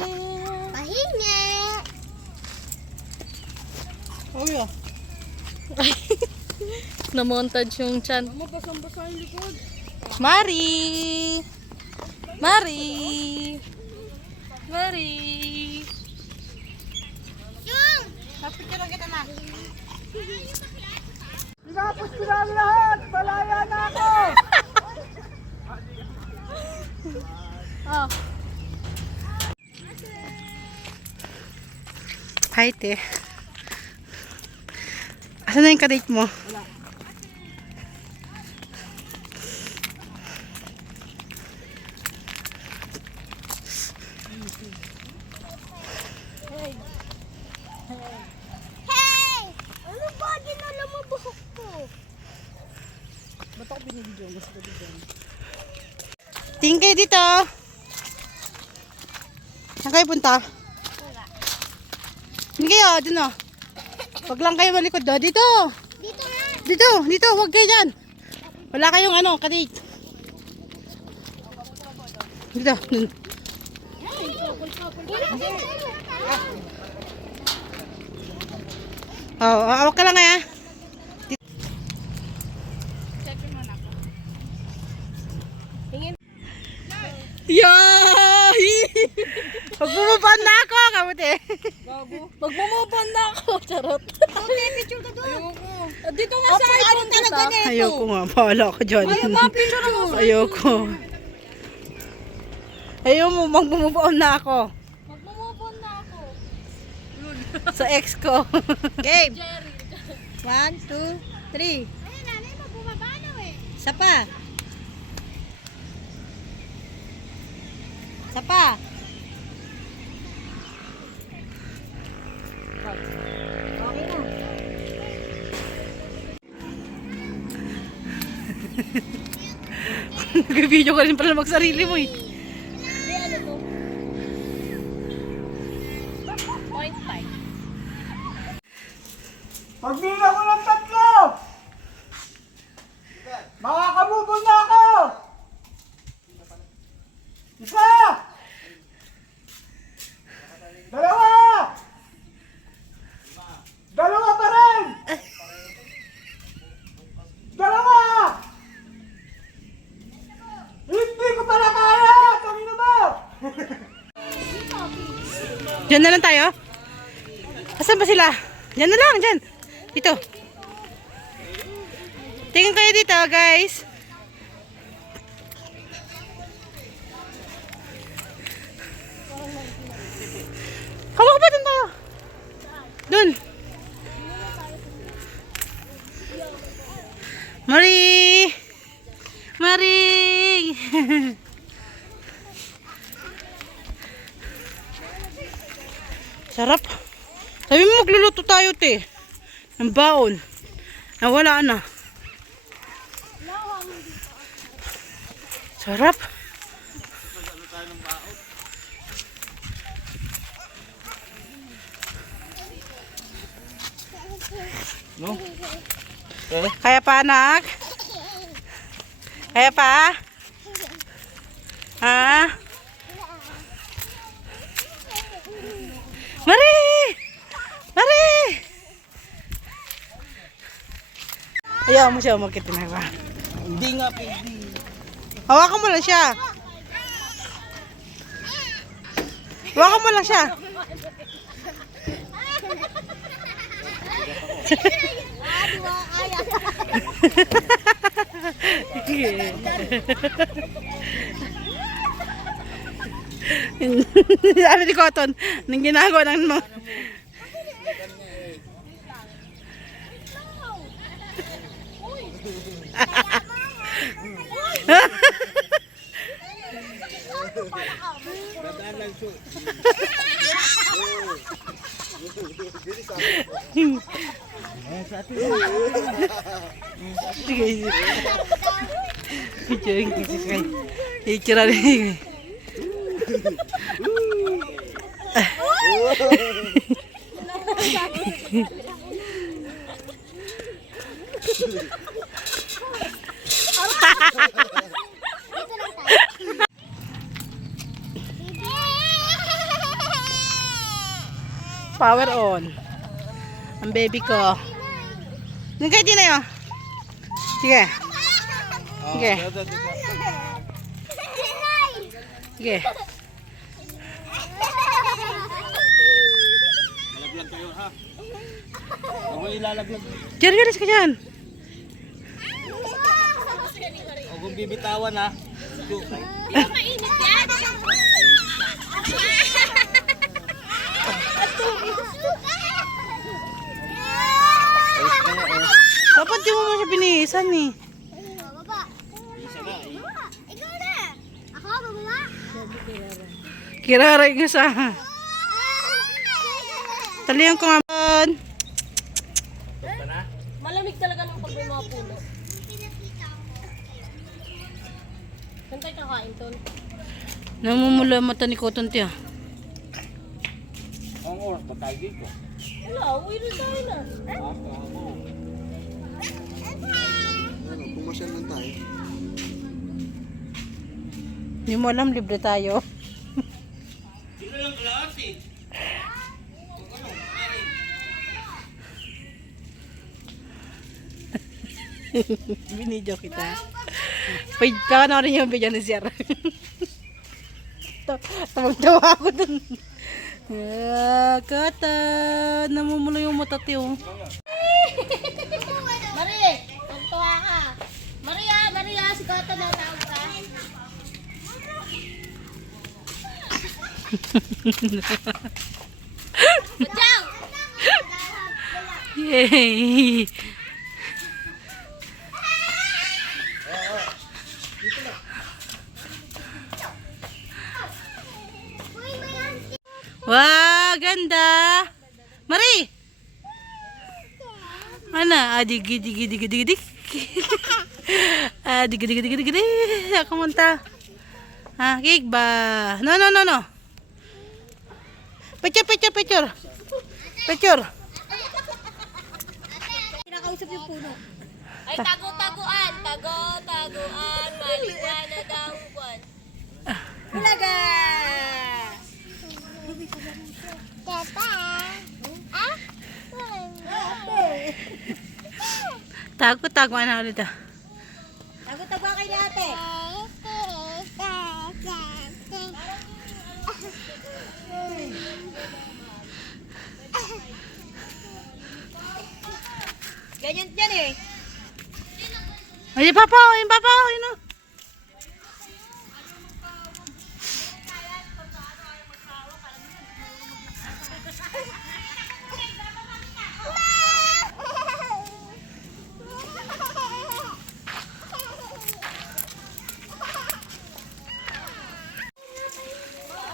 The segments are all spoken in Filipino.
Pahinga. Oh, yeah. Na-montage yung chan. Mabasang-basa yung likod. Mari! Mari! Mari! Yung! Napicture lang kita na. Tinapos ko na lahat! Malaya na ako! Oh. Hi, te. Asan na yung kadate mo? Wala. Hey! Ano ba? Ginala mo buhok ko. Ba't ako binibidyo? Mas binibidyo. Tingin kayo dito. Saan kayo punta? Wala. Hindi kayo, dun o. Huwag lang kayo malikod do. Dito. Dito nga. Dito, dito. Huwag kayo dyan. Wala kayong ano, kadate. Dito, dun. Oh, awak ka lang kaya. Yahi! Magmumupon na ako, kamuti. Gago. Magmumupon na ako, charot. Okay, picture ka doon. Ayoko. Dito nga sa iPhone talaga kita. nito? Ayoko nga, pahala ako dyan. Picture ako. Ayoko. Ayoko, magmumupon na ako. Magmumupon na ako. Sa ex ko. Game. 1, 2, 3. Ay, nanay mo, bumaba na eh. Isa pa. Isa pa. Okay na. Nag-video ka rin pala magsarili mo eh. Hindi, ano to? 0.5. Pagbila ko ng 3! Makakamubol na ako! Isa! Dalawa! Dalawa pa rin! Dalawa! Hindi ko pala kaya! Tangina mo! Diyan na lang tayo. Asan ba sila? Diyan na lang, diyan. Dito. Tingin kayo dito, guys. Kawak ba dun tayo? Dun. Marie! Marie! Sarap. Sabi mo magluluto tayo, te. Ng baon. Nawala na. Sarap. No? Kaya pa, anak? Kaya pa? Ha? Marie! Marie! Ayaw mo siya umakitin na ba? Hindi nga pwede. Hawakan mo lang siya. Hawakan mo lang siya. Di ba kaya? Sabi ni Cotton, nang ginagawa ng mga... Sige, sige. Picture, picture. Picture rin. Power on. Ang baby ko. Yung kay Tinay, oh. Sige. Sige. Sige. Malaglag kayo ha. Ako ilalaglag. Jerry, bilis ka dyan. O kung bibitawan ha. Mainit yan. Dapat di mo siya binihisan eh. Baba. Ikaw na. Ako, bababa. Kiraray ko sa... Talihan ko nga. Malamig talaga ng pag may mga puno. Saan tayo kakain, Ton? Namumula mata ni Cotton tiya. Ang oras pa tayo dito. Wala, uwi rin tayo na. Pumasyal lang tayo. Hindi mo alam, libre tayo. Sino lang klase? Binidyo kita. Pwede ka na rin yung video ni Sir. Tawag-tawa ako dun. Kata, namumula yung mata tiyo. Marie, tuntua ka. Maria, si Kata na tawag ka. Budyaw! Yay! Wah, ganda. Mari. Mana? Digi. Digi. Ako munta. Ha, kik ba? No. Picture. Kinakausap yung puno. Ay, tago-taguan. Tago-taguan. Maliwanag ang buwan. Bulaga! Tata. Ah? Tago na ulit ah. Tago-taguan kay ate. Ganyan yan eh. Ay, papa, yun oh.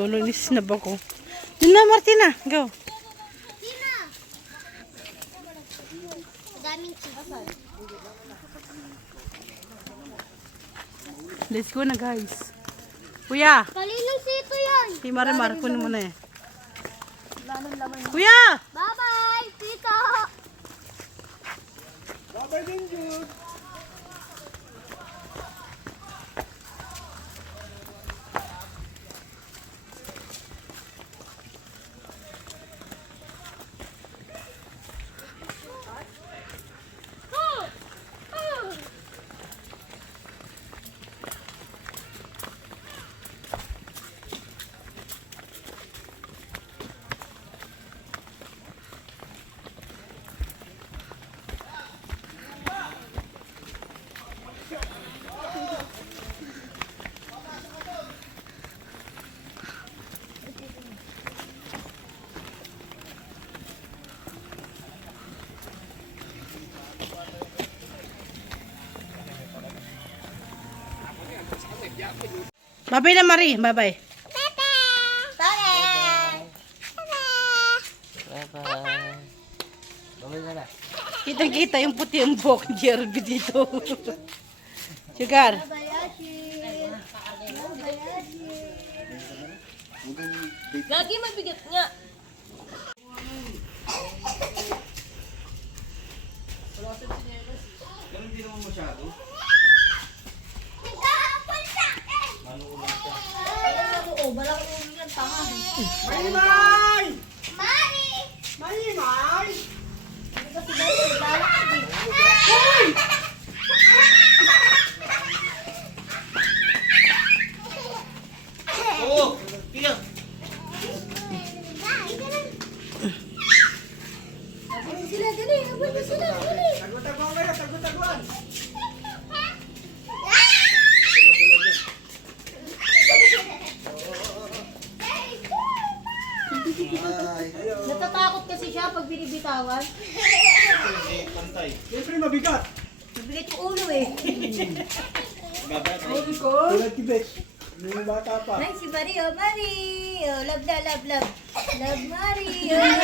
Lulunis na ba ko? Yun na, Martina. Go. Tina. Daming cheese. Let's go na, guys. Kuya. Kalinong sito yan. Si Marimar, kunin mo na eh. Kuya! Bye-bye, tito. Babay din, Jude. Bye-bye na, Marie. Bye-bye. Kitang-kita yung puti yung buhok ni Jerby dito. Sugar. Gagi, mabigat nga. Ganun din naman masyado. Oo, balang ulo yan, tanga. Mari! bitawan. Pantay. Siyempre mabigat. Mabigat yung ulo eh. Gagat. Tulad kibet. Yung bata pa. Ay, si Marie, oh, Marie. Oh, love na, love, love. Love, Marie. Oh,